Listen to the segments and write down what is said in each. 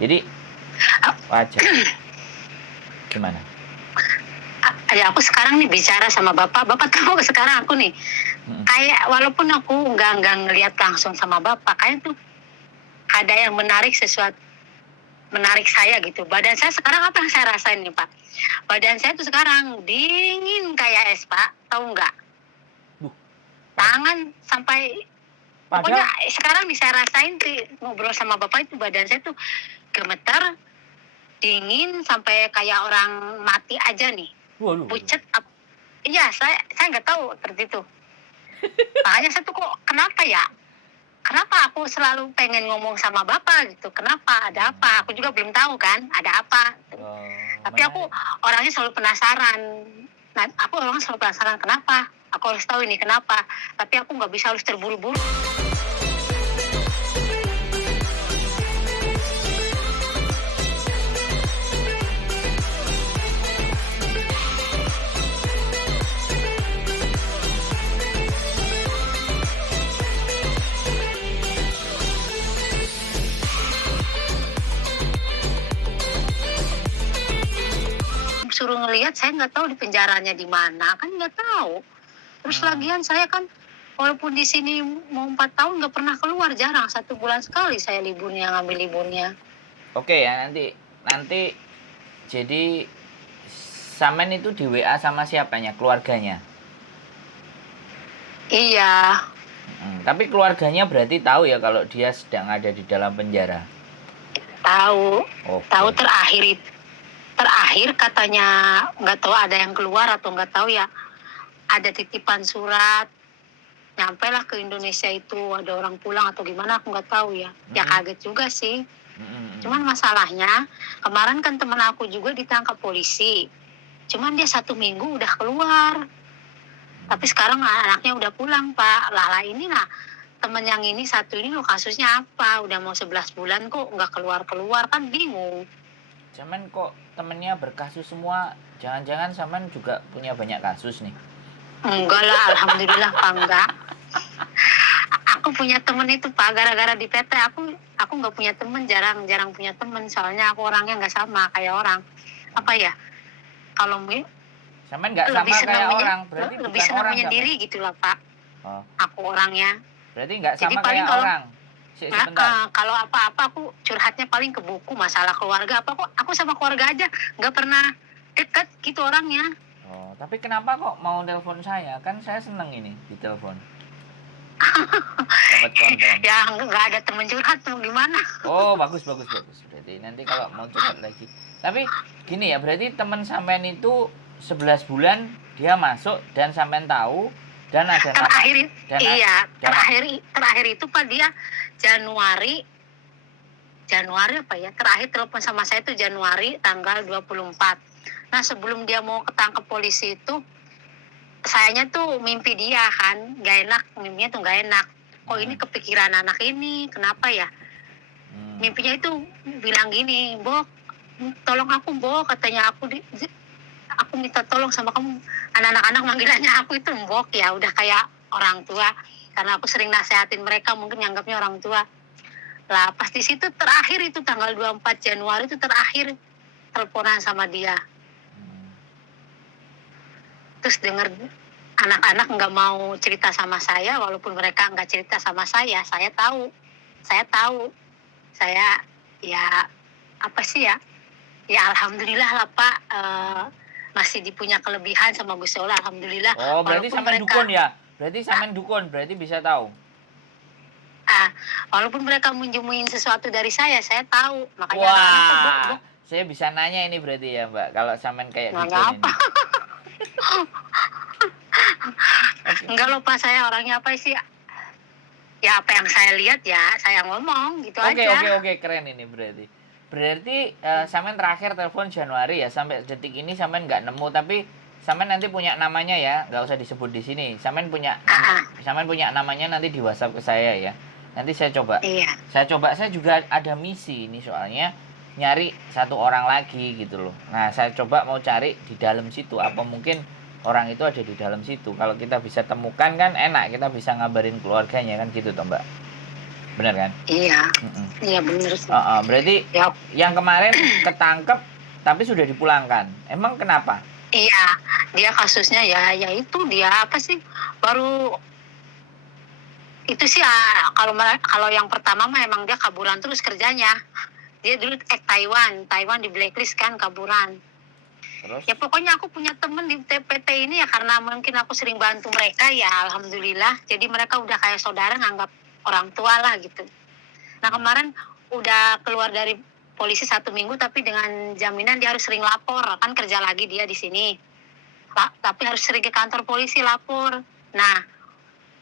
Jadi Ah, wajar. Gimana? Ya aku sekarang nih bicara sama bapak tahu sekarang aku nih Mm-mm. kayak walaupun aku nggak ngelihat langsung sama bapak, kayak tuh ada yang menarik saya gitu. Badan saya sekarang apa yang saya rasain nih Pak? Badan saya tuh sekarang dingin kayak es Pak, tahu nggak? Duh, Tangan sampai pokoknya padahal sekarang nih saya rasain sih ngobrol sama bapak itu badan saya tuh gemeter, dingin sampai kayak orang mati aja nih. waduh. Pucet. Iya, saya nggak tahu seperti itu. Makanya saya tuh kok kenapa ya? Kenapa aku selalu pengen ngomong sama bapak gitu? Kenapa? Ada apa? Aku juga belum tahu kan, ada apa. Tapi aku Menarik. orangnya selalu penasaran. Nah, aku orangnya selalu penasaran kenapa? Aku harus tahu ini kenapa. Tapi aku nggak bisa harus terburu-buru. Suruh ngelihat, saya nggak tahu di penjaranya di mana, kan nggak tahu. Terus lagian saya kan walaupun di sini mau 4 tahun nggak pernah keluar, jarang, 1 bulan sekali saya ngambil liburnya. Oke ya, nanti jadi Samen itu di WA sama siapanya? Keluarganya. Iya, Tapi keluarganya berarti tahu ya kalau dia sedang ada di dalam penjara. tahu. Oke. Tahu terakhir katanya nggak tahu ada yang keluar atau nggak tahu ya. Ada titipan surat, nyampe lah ke Indonesia itu ada orang pulang atau gimana aku nggak tahu ya. Ya kaget juga sih. Cuman masalahnya kemarin kan teman aku juga ditangkap polisi. Cuman dia 1 minggu udah keluar. Tapi sekarang anaknya udah pulang Pak. Lala ini lah temen yang ini satu ini loh kasusnya apa? Udah mau 11 bulan kok nggak keluar-keluar, kan bingung. Samen kok temennya berkasus semua? Jangan-jangan Samen juga punya banyak kasus nih? Enggak lah, alhamdulillah Pak enggak. Aku punya temen itu Pak, gara-gara di PT aku nggak punya temen, jarang punya temen. Soalnya aku orangnya nggak sama kayak orang. Apa ya? Kalau Samen nggak sama kayak orang, berarti lebih bukan senang orang menyendiri Samen. gitu lah Pak. Oh, Aku orangnya. berarti nggak Jadi sama paling kayak kalau orang. Sebentar. kalau apa-apa aku curhatnya paling ke buku, masalah keluarga apa kok aku sama keluarga aja nggak pernah deket gitu orangnya. Oh, tapi kenapa kok mau telepon saya? Kan saya seneng ini ditelepon. Dapat konten. Ya nggak ada temen curhat tuh gimana? Oh, bagus. Berarti nanti kalau mau curhat lagi. Tapi gini ya, berarti teman sampean itu 11 bulan dia masuk dan sampean tahu dan ada nama terakhir itu Pak dia Januari apa ya, terakhir telepon sama saya itu Januari tanggal 24. Nah sebelum dia mau ketangkep polisi itu sayanya tuh mimpi dia kan gak enak, mimpinya tuh gak enak. Kok ini kepikiran anak ini, kenapa ya? Mimpinya itu bilang gini, Bok, tolong aku Bok, katanya aku minta tolong sama kamu. Anak-anak manggilannya aku itu Mbok, ya udah kayak orang tua. Karena aku sering nasehatin mereka, mungkin nganggapnya orang tua. Lah pas di situ terakhir itu tanggal 24 Januari itu terakhir teleponan sama dia. Terus denger anak-anak nggak mau cerita sama saya, walaupun mereka nggak cerita sama saya tahu. Saya ya apa sih ya? Ya alhamdulillah lah Pak, masih dipunya kelebihan sama Gusti Allah, alhamdulillah. Oh, berarti sampean dukun ya? Berarti sampean dukun, berarti bisa tahu. Walaupun mereka menjemuin sesuatu dari saya tahu. Makanya wah, saya bisa nanya ini berarti ya Mbak, kalau sampean kayak dukun ini. Enggak lupa saya orangnya apa sih? Ya apa yang saya lihat ya saya ngomong gitu aja. Oke, keren ini berarti. Berarti sampean terakhir telepon Januari ya, sampai detik ini sampean nggak nemu, tapi sampean nanti punya namanya ya, nggak usah disebut di sini. Sampean punya namanya nanti di WhatsApp ke saya ya. Nanti saya coba. Iya. Saya juga ada misi ini soalnya nyari satu orang lagi gitu loh. Nah, saya coba mau cari di dalam situ, apa mungkin orang itu ada di dalam situ. Kalau kita bisa temukan kan enak, kita bisa ngabarin keluarganya kan gitu toh Mbak. Benar kan? Iya, Mm-mm. iya bener sih. Berarti Ya, yang kemarin ketangkep tapi sudah dipulangkan. Emang kenapa? iya, dia kasusnya ya itu dia apa sih? Baru itu sih kalau yang pertama mah emang dia kaburan terus kerjanya. Dia dulu Taiwan di blacklist kan kaburan. Terus? Ya pokoknya aku punya temen di TPT ini ya karena mungkin aku sering bantu mereka ya alhamdulillah. Jadi mereka udah kayak saudara nganggap orang tua lah gitu. Nah kemarin udah keluar dari polisi 1 minggu tapi dengan jaminan dia harus sering lapor kan kerja lagi dia di sini. Tapi harus sering ke kantor polisi lapor. Nah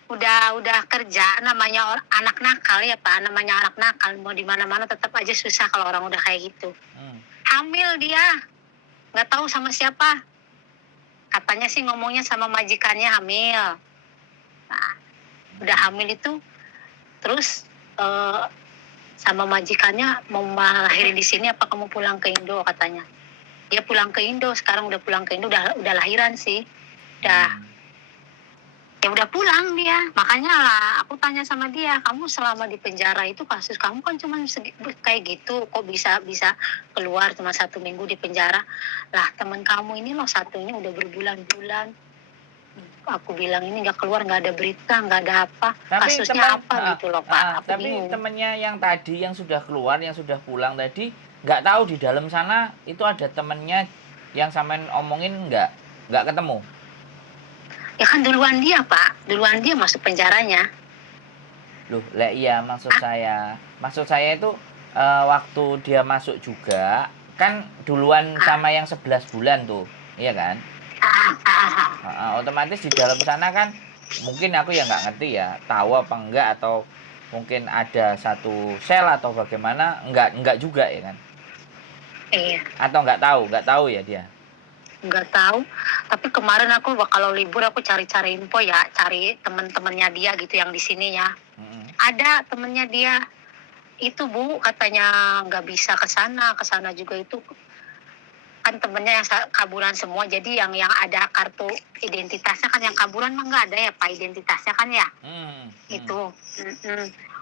udah kerja namanya anak nakal ya Pak, namanya anak nakal mau di mana-mana tetap aja susah kalau orang udah kayak gitu. Hamil dia nggak tahu sama siapa, katanya sih ngomongnya sama majikannya hamil. Nah, udah hamil itu terus sama majikannya mau melahirin di sini apa kamu pulang ke Indo katanya. Dia pulang ke Indo, sekarang udah pulang ke Indo, udah lahiran sih. Ya udah pulang dia. Makanya lah aku tanya sama dia, kamu selama di penjara itu kasus kamu kan cuma kayak gitu, kok bisa keluar cuma 1 minggu di penjara. Lah teman kamu ini loh satunya udah berbulan-bulan. Aku bilang ini nggak keluar, nggak ada berita, nggak ada apa. Tapi Kasusnya apa gitu loh Pak. Aku tapi bingung. temennya yang tadi yang sudah keluar, yang sudah pulang tadi, nggak tahu di dalam sana itu ada temennya yang sampean omongin nggak ketemu. Ya kan duluan dia Pak, duluan dia masuk penjaranya. Loh, lah iya maksud saya itu waktu dia masuk juga kan duluan sama yang 11 bulan tuh, iya kan? Otomatis di dalam sana kan mungkin aku ya nggak ngerti ya tahu apa enggak atau mungkin ada satu sel atau bagaimana enggak juga ya kan? Iya. Atau nggak tahu ya dia? Nggak tahu, tapi kemarin aku kalau libur aku cari-cari info ya, cari teman-temannya dia gitu yang di sini ya. Ada temennya dia itu Bu katanya nggak bisa ke sana juga itu kan temennya yang kaburan semua, jadi yang ada kartu identitasnya kan, yang kaburan mah nggak ada ya Pak identitasnya kan ya. Itu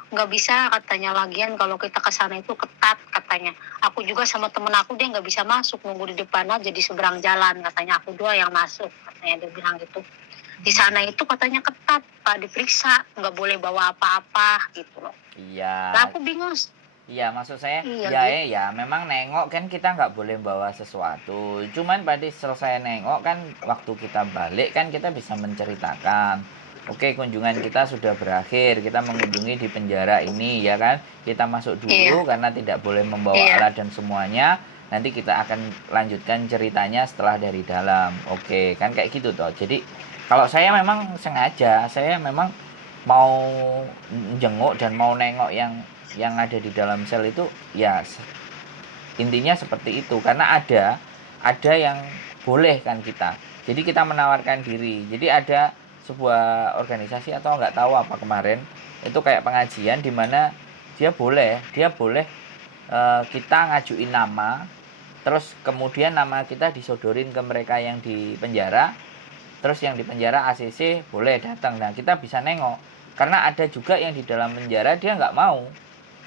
nggak bisa katanya, lagian kalau kita ke sana itu ketat katanya. Aku juga sama temen aku dia nggak bisa masuk, nunggu di depan aja di seberang jalan katanya, aku doang yang masuk katanya, dia bilang gitu. Di sana itu katanya ketat Pak, diperiksa nggak boleh bawa apa-apa gitu loh. Iya. Nah, aku bingung. Iya, maksud saya iya, ya memang nengok kan kita nggak boleh bawa sesuatu. Cuman pada selesai nengok kan waktu kita balik kan kita bisa menceritakan. Oke, kunjungan kita sudah berakhir. Kita mengunjungi di penjara ini ya kan. Kita masuk dulu karena tidak boleh membawa alat dan semuanya. Nanti kita akan lanjutkan ceritanya setelah dari dalam. Oke, kan kayak gitu toh. Jadi kalau saya memang sengaja, saya memang mau jenguk dan mau nengok yang ada di dalam sel itu ya intinya seperti itu, karena ada yang boleh kan kita, jadi kita menawarkan diri. Jadi ada sebuah organisasi atau nggak tahu apa kemarin itu kayak pengajian di mana dia boleh kita ngajuin nama, terus kemudian nama kita disodorin ke mereka yang di penjara, terus yang di penjara ACC boleh datang. Nah kita bisa nengok, karena ada juga yang di dalam penjara dia nggak mau,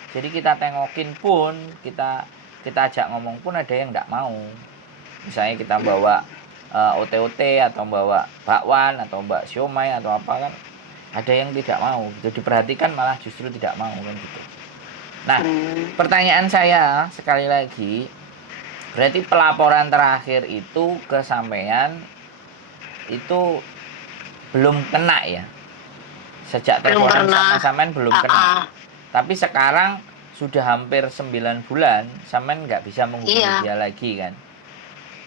jadi kita tengokin pun, kita ajak ngomong pun ada yang nggak mau. Misalnya kita bawa OT-OT atau bawa bakwan atau mbak siomay atau apa kan, ada yang tidak mau. Itu diperhatikan malah justru tidak mau kan gitu. Nah, pertanyaan saya sekali lagi, berarti pelaporan terakhir itu ke sampean itu belum kena ya? Sejak teleponan sama sampean belum kena. Tapi sekarang sudah hampir 9 bulan, sampean nggak bisa menghubungi dia lagi kan?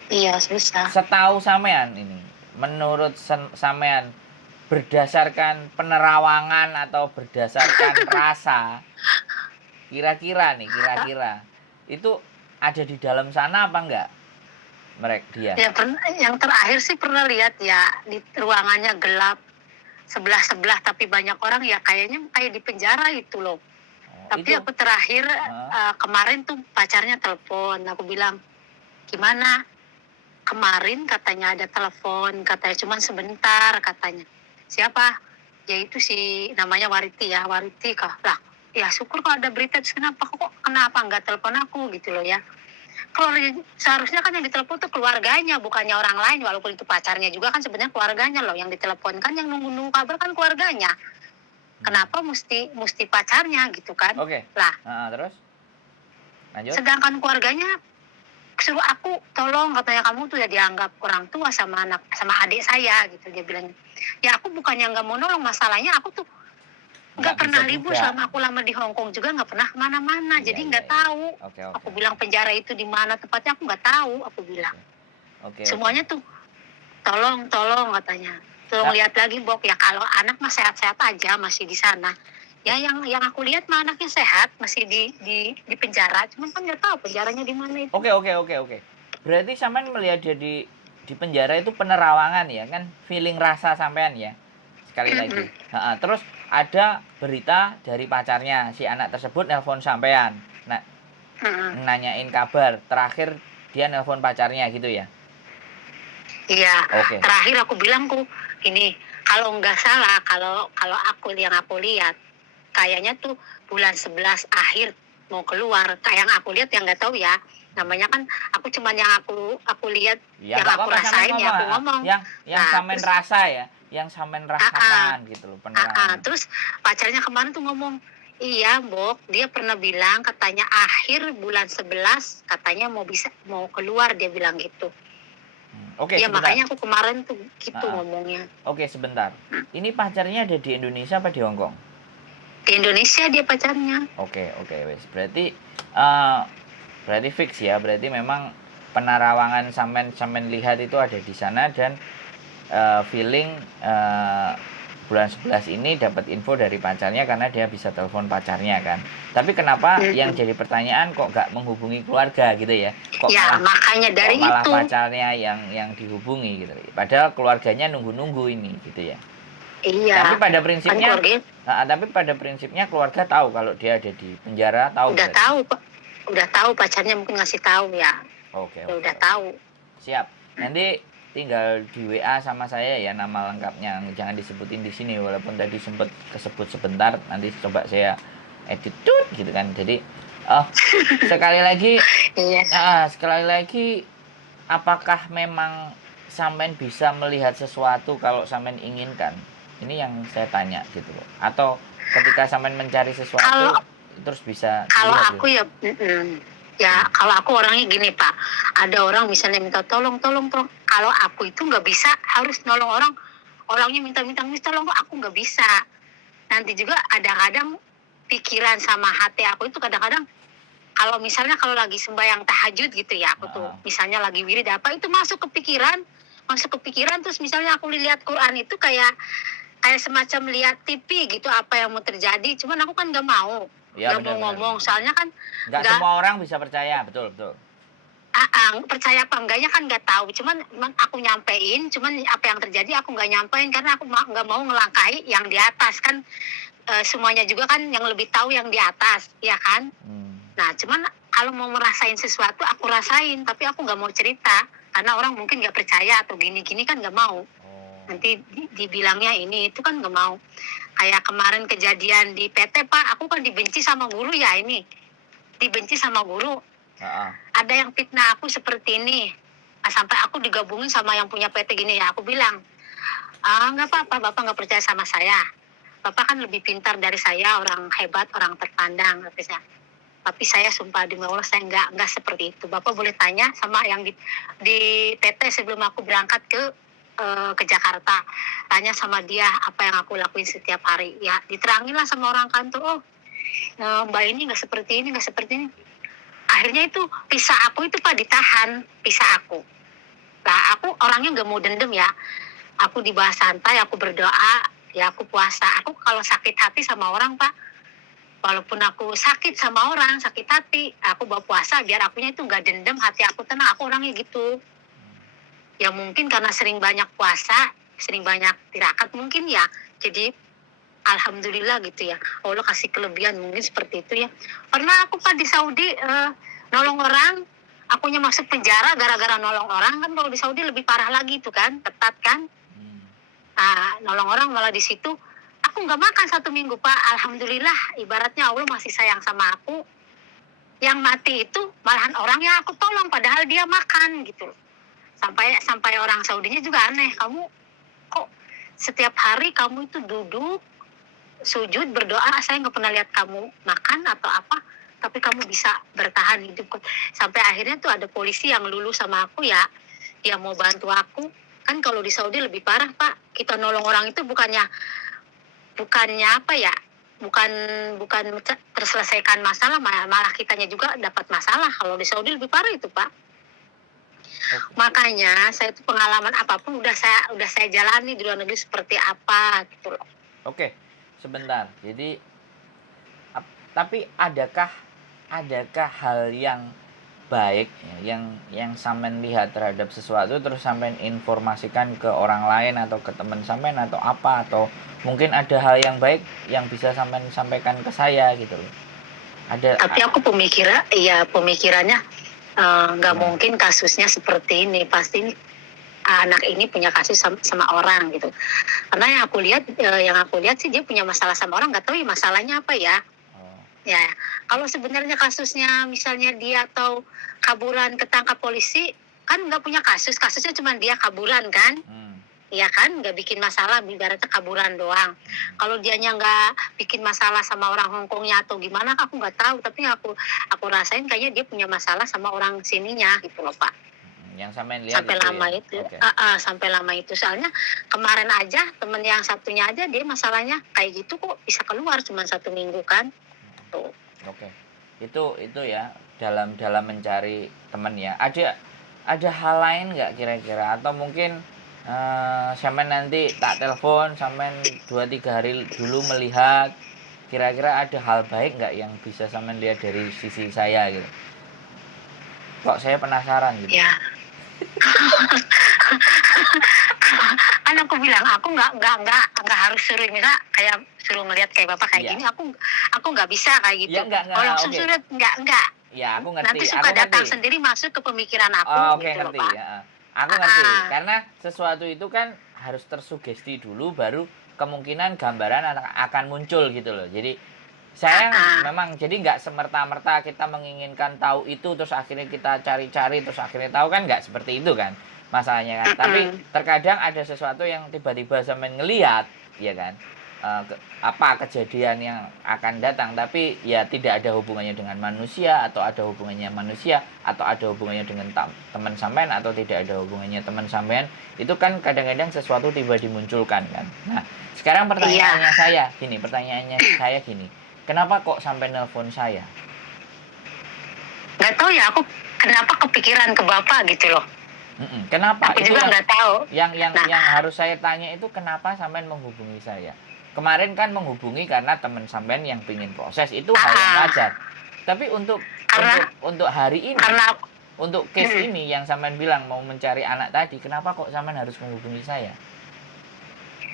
Iya, susah. Setahu sampean ini, menurut sampean, berdasarkan penerawangan atau berdasarkan rasa, kira-kira itu ada di dalam sana apa enggak mereka dia? Ya yang terakhir sih pernah lihat ya, di ruangannya gelap, sebelah tapi banyak orang ya, kayaknya kayak di penjara itu loh. Tapi itu, aku terakhir kemarin tuh pacarnya telepon, aku bilang gimana? Kemarin katanya ada telepon, katanya cuman sebentar katanya. Siapa? Ya itu si namanya Wariti ya, Wariti kah? Lah, ya syukur kalau ada berita, terus kenapa nggak telepon aku gitu loh ya. Kalau seharusnya kan yang ditelepon tuh keluarganya, bukannya orang lain, walaupun itu pacarnya juga kan sebenarnya keluarganya loh yang ditelepon, kan yang nunggu kabar kan keluarganya. Kenapa mesti pacarnya gitu kan? Oke. Lah, Terus lanjut. sedangkan keluarganya suruh aku tolong, katanya kamu tuh ya dianggap orang tua sama adik saya gitu, dia bilang. Ya aku bukannya nggak mau nolong, masalahnya aku tuh nggak pernah bisa libur juga. selama aku lama di Hong Kong juga, nggak pernah kemana-mana. Iya, jadi iya, nggak iya. tahu. Oke. Aku bilang penjara itu di mana tempatnya, aku nggak tahu, aku bilang. Oke. Semuanya tuh tolong katanya. Tolong Nah. lihat lagi, Bok, ya kalau anak mah sehat-sehat aja masih di sana. Ya yang aku lihat mah anaknya sehat, masih di penjara, cuman kan nggak tahu penjaranya di mana itu. Oke. Berarti sampean melihat dia di penjara itu penerawangan ya kan, feeling rasa sampean ya. Sekali lagi. Terus ada berita dari pacarnya si anak tersebut nelpon sampean. Nah, nanyain kabar. Terakhir dia nelpon pacarnya gitu ya. Iya. Oke. Terakhir aku bilang ini, kalau nggak salah, kalau aku lihat kayaknya tuh bulan 11 akhir mau keluar. Kayak yang aku lihat, yang nggak tahu ya. Namanya kan aku cuman yang aku lihat, Ya, yang aku rasain ya aku ngomong. Yang sampean rasa ya, yang sampean rasakan gitu loh, penerawangan. Terus pacarnya kemarin tuh ngomong, iya, Bok, dia pernah bilang katanya akhir bulan 11 katanya mau keluar, dia bilang gitu. Oke, ya sebentar. makanya aku kemarin tuh gitu ngomongnya. Oke, sebentar. Ini pacarnya ada di Indonesia apa di Hong Kong? Di Indonesia dia pacarnya. Oke, wes. Berarti fix ya. Berarti memang penerawangan sampean lihat itu ada di sana, dan feeling bulan 11 ini dapat info dari pacarnya karena dia bisa telepon pacarnya kan. Tapi kenapa yang jadi pertanyaan kok gak menghubungi keluarga gitu ya? Kok ya, makanya dari malah itu pacarnya yang dihubungi gitu. Padahal keluarganya nunggu-nunggu ini gitu ya. Iya. Tapi pada prinsipnya keluarga tahu kalau dia ada di penjara, tahu. Udah tahu pacarnya mungkin ngasih tahu ya. Oke. Udah tahu. Siap. Nanti tinggal di WA sama saya ya nama lengkapnya, jangan disebutin di sini walaupun tadi sempat kesebut sebentar, nanti coba saya edit gitu kan. Jadi sekali lagi apakah memang sampean bisa melihat sesuatu kalau sampean inginkan? Ini yang saya tanya gitu loh. Atau ketika sampean mencari sesuatu terus bisa kalau dilihat, aku gitu. Ya kalau aku orangnya gini, Pak, ada orang misalnya minta tolong, kalau aku itu nggak bisa harus nolong orangnya minta tolong, aku nggak bisa. Nanti juga kadang-kadang pikiran sama hati aku itu kadang-kadang, kalau misalnya kalau lagi sembahyang tahajud gitu ya, aku tuh misalnya lagi wirid apa itu masuk kepikiran, terus misalnya aku lihat Quran itu kayak semacam lihat TV gitu, apa yang mau terjadi, cuman aku kan nggak mau. Nggak mau ngomong, soalnya kan nggak semua orang bisa percaya, betul. Percaya apa enggaknya kan nggak tahu, cuman aku nyampein, cuman apa yang terjadi aku nggak nyampein karena aku nggak mau ngelangkahi yang di atas kan. Semuanya juga kan yang lebih tahu yang di atas, ya kan. Nah cuman kalau mau merasain sesuatu aku rasain, tapi aku nggak mau cerita karena orang mungkin nggak percaya atau gini-gini kan, nggak mau. Nanti dibilangnya ini itu kan nggak mau. Kayak kemarin kejadian di PT, Pak, aku kan dibenci sama guru ya, dibenci sama guru. Ada yang fitnah aku seperti ini. Sampai aku digabungin sama yang punya PT gini ya, aku bilang, nggak apa-apa, Bapak nggak percaya sama saya. Bapak kan lebih pintar dari saya, orang hebat, orang terpandang. Tapi saya sumpah demi Allah, saya nggak seperti itu. Bapak boleh tanya sama yang di PT sebelum aku berangkat ke Jakarta, tanya sama dia apa yang aku lakuin setiap hari ya, diterangin lah sama orang kantor. Mbak ini nggak seperti ini. Akhirnya itu pisah aku itu, Pak, ditahan pisah aku. Nah aku orangnya nggak mau dendam ya, aku dibahas santai, aku berdoa ya, aku puasa. Aku kalau sakit hati sama orang, Pak, walaupun aku sakit sama orang, sakit hati, aku bawa puasa biar akunya itu nggak dendam, hati aku tenang. Aku orangnya gitu. Ya mungkin karena sering banyak puasa, sering banyak tirakat mungkin ya. Jadi alhamdulillah gitu ya. Allah kasih kelebihan mungkin seperti itu ya. Pernah aku, Pak, di Saudi nolong orang, akunya masuk penjara gara-gara nolong orang. Kan kalau di Saudi lebih parah lagi itu kan, ketat kan. Nolong orang malah di situ aku nggak makan 1 minggu, Pak. Alhamdulillah, ibaratnya Allah masih sayang sama aku. Yang mati itu malahan orang yang aku tolong, padahal dia makan gitu. Sampai orang Saudinya juga aneh, kamu kok setiap hari kamu itu duduk sujud berdoa, saya nggak pernah lihat kamu makan atau apa, tapi kamu bisa bertahan hidup. Sampai akhirnya tuh ada polisi yang lulus sama aku ya, dia mau bantu aku. Kan kalau di Saudi lebih parah, Pak, kita nolong orang itu bukannya apa ya, bukan terselesaikan masalah, malah kitanya juga dapat masalah. Kalau di Saudi lebih parah itu, Pak. Oke. Makanya saya itu pengalaman apapun udah saya jalani di luar negeri seperti apa gitu loh. Oke, sebentar. Jadi tapi adakah hal yang baik ya, yang sampean lihat terhadap sesuatu terus sampean informasikan ke orang lain atau ke teman sampean atau apa, atau mungkin ada hal yang baik yang bisa sampean sampaikan ke saya gitu loh. Ada. Tapi aku pemikirannya nggak mungkin kasusnya seperti ini. Pasti anak ini punya kasus sama orang gitu. Karena yang aku lihat sih dia punya masalah sama orang, nggak tahu ya masalahnya apa ya. Ya, kalau sebenarnya kasusnya misalnya dia atau kaburan ketangkap polisi, kan nggak punya kasusnya cuma dia kaburan kan. Ya kan, nggak bikin masalah, ibaratnya kaburan doang. Kalau dianya nggak bikin masalah sama orang Hongkongnya atau gimana, aku nggak tahu. Tapi aku rasain kayaknya dia punya masalah sama orang sininya gitu loh, Pak. Yang sampean lihat Sampai itu lama ya? itu, Oke. sampai lama itu. Soalnya kemarin aja temen yang satunya aja dia masalahnya kayak gitu kok bisa keluar cuma 1 minggu kan. Tuh. Oke. Itu ya dalam mencari teman ya. Ada hal lain nggak kira-kira, atau mungkin sampean nanti tak telepon sampean 2-3 hari dulu melihat kira-kira ada hal baik nggak yang bisa sampean lihat dari sisi saya gitu. Kok saya penasaran gitu. Ya. Kan aku bilang aku nggak harus suruh, misal kayak suruh ngelihat kayak bapak kayak gini, aku nggak bisa kayak gitu. Ya, enggak, kalau langsung oke. suruh nggak. Ya, aku ngerti. Nanti suka datang sendiri masuk ke pemikiran aku Oke, gitu ngerti loh, Pak. ya. Aku ngerti. Karena sesuatu itu kan harus tersugesti dulu, baru kemungkinan gambaran akan muncul gitu loh. Jadi saya memang jadi nggak semerta-merta kita menginginkan tahu itu terus akhirnya kita cari-cari terus akhirnya tahu, kan nggak seperti itu kan masalahnya kan. Tapi terkadang ada sesuatu yang tiba-tiba sampai ngelihat, ya kan, kejadian yang akan datang, tapi ya tidak ada hubungannya dengan manusia, atau ada hubungannya manusia, atau ada hubungannya dengan teman sampean, atau tidak ada hubungannya teman sampean. Itu kan kadang-kadang sesuatu tiba dimunculkan kan. Nah, sekarang pertanyaannya saya gini, kenapa kok sampai nelpon saya? Nggak tahu ya, aku kenapa kepikiran ke bapak gitu loh. Kenapa? Aku juga nggak tahu. Yang harus saya tanya itu kenapa sampean menghubungi saya? Kemarin kan menghubungi karena teman sampean yang pingin proses, itu hal yang wajar. Tapi untuk hari ini, untuk case ini yang sampean bilang mau mencari anak tadi, kenapa kok sampean harus menghubungi saya?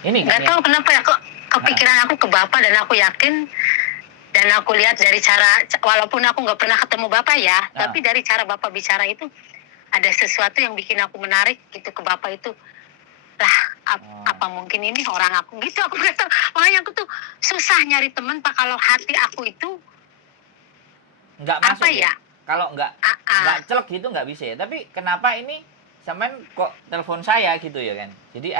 Ini kan nggak tahu kenapa ya, kok kepikiran aku ke bapak, dan aku yakin dan aku lihat dari cara, walaupun aku nggak pernah ketemu bapak ya, tapi dari cara bapak bicara itu ada sesuatu yang bikin aku menarik gitu ke bapak itu. Lah, apa mungkin ini orang aku gitu, aku nggak tahu. Makanya aku tuh susah nyari teman, Pak, kalau hati aku itu nggak masuk apa ya? Kalau nggak celek gitu nggak bisa ya. Tapi kenapa ini sampean kok telepon saya gitu ya kan? Jadi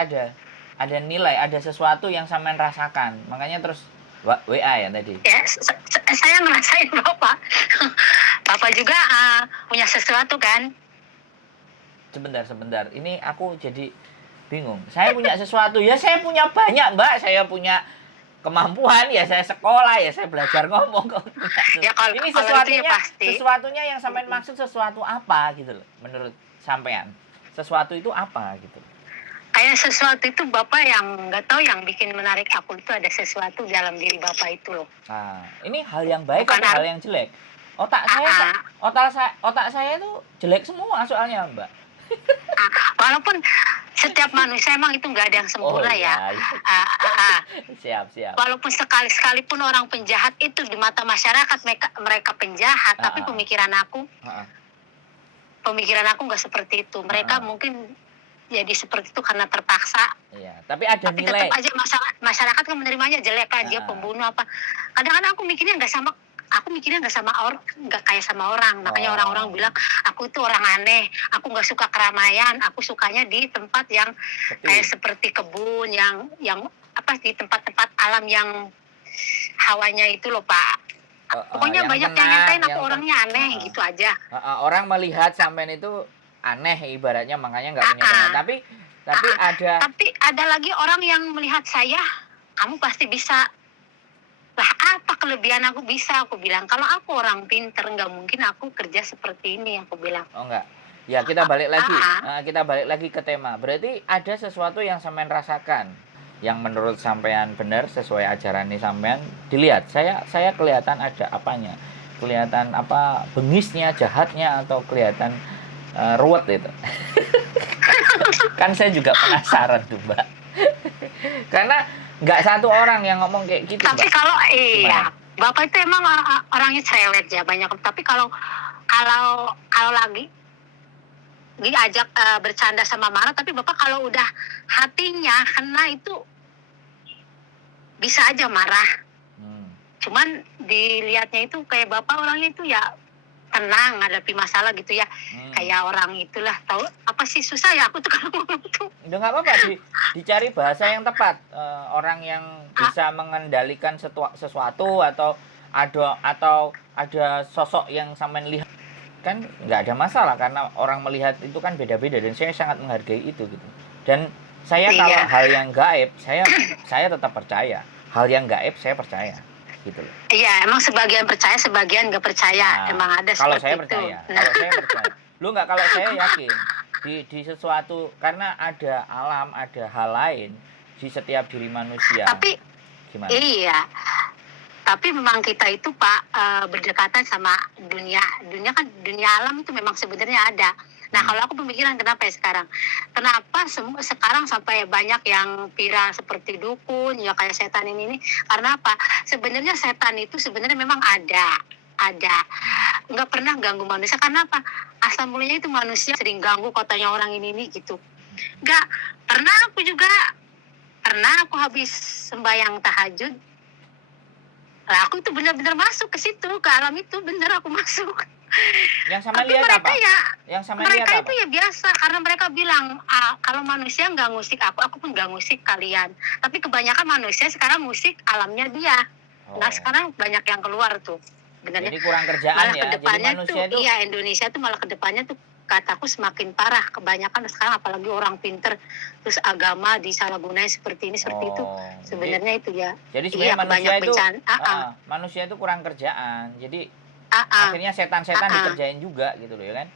ada nilai, ada sesuatu yang sampean rasakan, makanya terus WA ya tadi. Ya, saya ngerasain bapak. Bapak juga punya sesuatu kan? Sebentar. Ini aku jadi bingung. Saya punya sesuatu, ya saya punya banyak, Mbak. Saya punya kemampuan, ya saya sekolah, ya saya belajar ngomong kok. Ya, ini sesuatunya yang sampean maksud sesuatu apa gitu loh, menurut sampean. Sesuatu itu apa gitu. Kayak sesuatu itu bapak yang nggak tahu, yang bikin menarik aku itu ada sesuatu dalam diri bapak itu loh. Nah, ini hal yang baik atau hal yang jelek? Otak saya itu jelek semua soalnya, Mbak. Walaupun setiap manusia emang itu nggak ada yang sempurna ya. Siap. Walaupun sekalipun orang penjahat itu di mata masyarakat mereka penjahat, tapi pemikiran aku nggak seperti itu. Mereka mungkin jadi seperti itu karena terpaksa. Iya, tapi ada Tapi nilai. tetap aja masyarakat kan menerimanya jelek kan, dia Heeh. pembunuh apa. Kadang-kadang aku mikirnya nggak sama orang, nggak kayak sama orang. Makanya orang-orang Oh, bilang aku itu orang aneh, aku nggak suka keramaian, aku sukanya di tempat yang kayak sepi. seperti kebun, yang apa, di tempat-tempat alam yang hawanya itu loh Pak. Pokoknya Yang banyak yang tenang, nyatain aku orangnya aneh heeh. gitu aja. Orang melihat sampean itu aneh ibaratnya, makanya nggak punya teman. Ah, Tapi ada. Tapi ada lagi orang yang melihat saya, kamu pasti bisa. Lah apa kelebihan aku bisa? Aku bilang, kalau aku orang pinter, nggak mungkin aku kerja seperti ini, aku bilang. Oh enggak. Ya kita balik lagi. Ah, Kita balik lagi ke tema. Berarti ada sesuatu yang sampean rasakan yang menurut sampean benar sesuai ajaran ini sampean. Dilihat, saya kelihatan ada apanya. Kelihatan apa, bengisnya, jahatnya, atau kelihatan ruwet itu. Kan saya juga penasaran tuh, Mbak. Karena nggak satu orang yang ngomong kayak gitu, tapi Mbak. kalau Gimana? Bapak itu emang orangnya cerewet ya banyak. Tapi kalau lagi diajak bercanda sama marah, tapi Bapak kalau udah hatinya kena itu bisa aja marah. Cuman dilihatnya itu kayak Bapak orangnya itu ya tenang ngadepi masalah gitu ya. Kayak orang itulah, tahu apa sih, susah ya aku tuh kalau ngomong tuh. Udah nggak apa-apa, dicari bahasa yang tepat. Orang yang bisa mengendalikan sesuatu, atau ada sosok yang sampean lihat, kan nggak ada masalah, karena orang melihat itu kan beda-beda, dan saya sangat menghargai itu gitu. Dan saya Iya. kalau hal yang gaib, saya tetap percaya. Hal yang gaib saya percaya gitu loh. Iya, emang sebagian percaya, sebagian nggak percaya. Nah, Emang ada kalau seperti saya itu. percaya, kalau saya percaya. Lu nggak, kalau saya yakin di sesuatu, karena ada alam, ada hal lain di setiap diri manusia. Tapi Gimana? iya, tapi memang kita itu Pak berdekatan sama dunia kan, dunia alam itu memang sebenarnya ada. Nah kalau aku pemikiran kenapa ya sekarang, kenapa sekarang sampai banyak yang viral seperti dukun ya, kayak setan ini, karena apa? Sebenarnya setan itu sebenarnya memang ada, nggak pernah ganggu manusia. Karena apa? Asal mulanya itu manusia sering ganggu kotanya orang ini gitu. Nggak pernah, aku habis sembahyang tahajud, lah aku itu benar-benar masuk ke situ, ke alam itu, benar aku masuk. Yang sama Tapi lihat mereka apa? ya, Yang sama lihat mereka apa? itu ya biasa, karena mereka bilang kalau manusia nggak ngusik aku pun nggak ngusik kalian. Tapi kebanyakan manusia sekarang musik alamnya dia. Nah sekarang banyak yang keluar tuh, benernya. Jadi kurang kerjaan Malah ya. Jadi kedepannya manusia tuh, itu. iya Indonesia tuh malah kedepannya tuh kataku semakin parah. Kebanyakan sekarang apalagi orang pinter, terus agama disalahgunain seperti ini, seperti itu. Sebenarnya itu ya. Jadi sebenarnya manusia itu bencana. manusia itu kurang kerjaan. Jadi akhirnya Akhirnya setan-setan dikerjain juga gitu loh ya kan.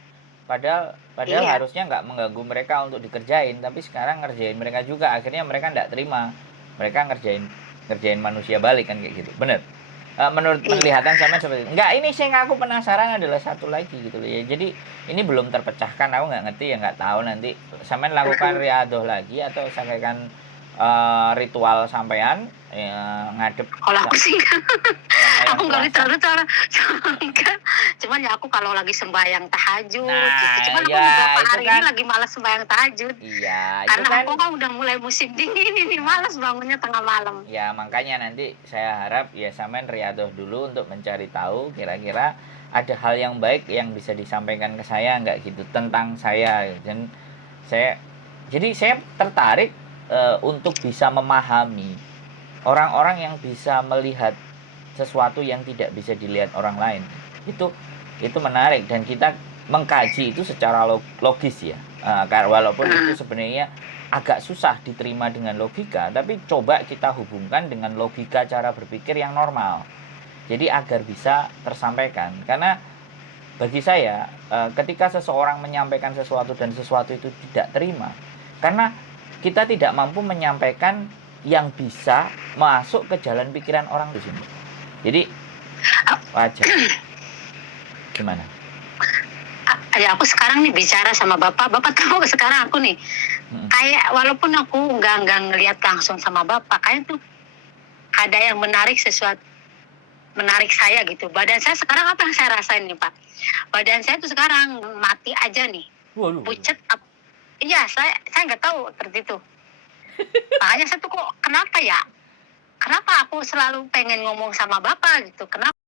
Padahal Iya. harusnya nggak mengganggu mereka untuk dikerjain, tapi sekarang ngerjain mereka juga. Akhirnya mereka nggak terima. Mereka ngerjain manusia balik kan, kayak gitu. Bener. Menurut penglihatan sama seperti itu. Enggak, ini saya ngaku penasaran adalah satu lagi gitu loh ya. Jadi ini belum terpecahkan, aku nggak ngerti ya, nggak tahu nanti sampean lakukan riadoh lagi atau sampaikan ritual sampean ngadep. Kalau aku sih aku nggak ritual, cuman ya aku kalau lagi sembahyang tahajud gitu. Cuman aku beberapa hari ini lagi malas sembahyang tahajud. Iya, karena aku kan udah mulai musim dingin ini, malas bangunnya tengah malam. Ya makanya nanti saya harap ya sampean riadoh dulu untuk mencari tahu kira-kira ada hal yang baik yang bisa disampaikan ke saya nggak gitu tentang saya. Dan saya tertarik untuk bisa memahami orang-orang yang bisa melihat sesuatu yang tidak bisa dilihat orang lain. Itu menarik, dan kita mengkaji itu secara logis ya. Walaupun itu sebenarnya agak susah diterima dengan logika, tapi coba kita hubungkan dengan logika cara berpikir yang normal. Jadi agar bisa tersampaikan. Karena bagi saya ketika seseorang menyampaikan sesuatu dan sesuatu itu tidak terima, karena kita tidak mampu menyampaikan yang bisa masuk ke jalan pikiran orang di sini. Jadi wajar. Gimana? Ya aku sekarang nih bicara sama Bapak tahu sekarang aku nih kayak walaupun aku nggak ngelihat langsung sama Bapak, kayak tuh ada yang menarik saya gitu. Badan saya sekarang apa yang saya rasain nih Pak? Badan saya tuh sekarang mati aja nih. Waduh. Pucet. Iya, saya nggak tahu seperti itu. Makanya saya tuh kok kenapa ya? Kenapa aku selalu pengen ngomong sama Bapak gitu, kenapa